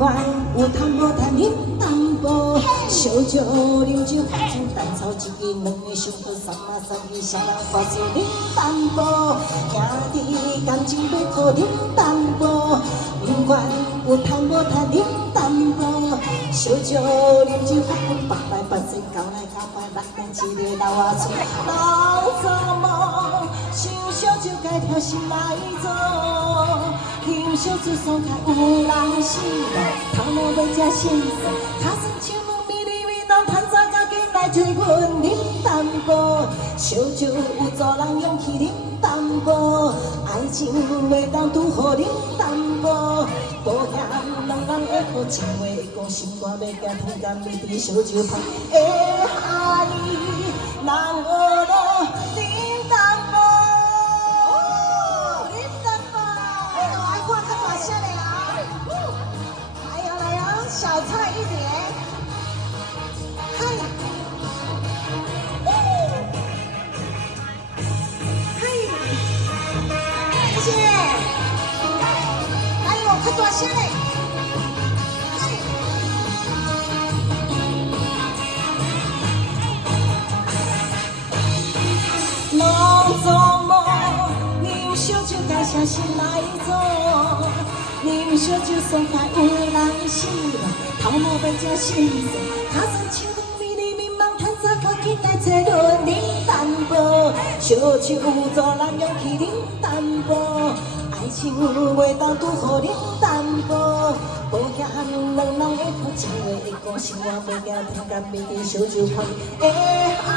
管有贪无贪，饮淡薄。烧酒啉酒，喝酒蛋炒一支两个上好，三啊三二啥人发酒啉淡薄。兄弟感情要靠啉淡薄，不管有贪无贪，饮淡薄。烧酒啉酒，喝酒白来白水，交来交去，六点一日老啊厝，老做梦，想烧酒该跳心来做。饮烧酒爽快有人死咯，头毛要吃先生，卡算手门咪哩咪拢趁早到紧来找阮啉淡薄。烧酒有助人勇气啉淡薄，爱情袂当拄好啉淡薄。保险人人会好，情话会讲，心肝要惊天干咪伫烧酒旁会害人学咯啉淡薄。哦，啉淡薄，哎呦，爱看较大声的啊！来哟来哟，小菜一碟，嗨，谢谢。来哟，较大声的。拢做梦，啉烧酒该啥心来做？啉烧酒爽快有人死咯，头毛要吃先生，卡算手门咪哩咪忙，趁早到紧来找阮啉淡薄。烧酒有助人勇气啉淡薄，爱情袂当拄好啉淡薄。保险人人会靠，情话会讲，心肝袂惊，天干咪伫烧酒旁会害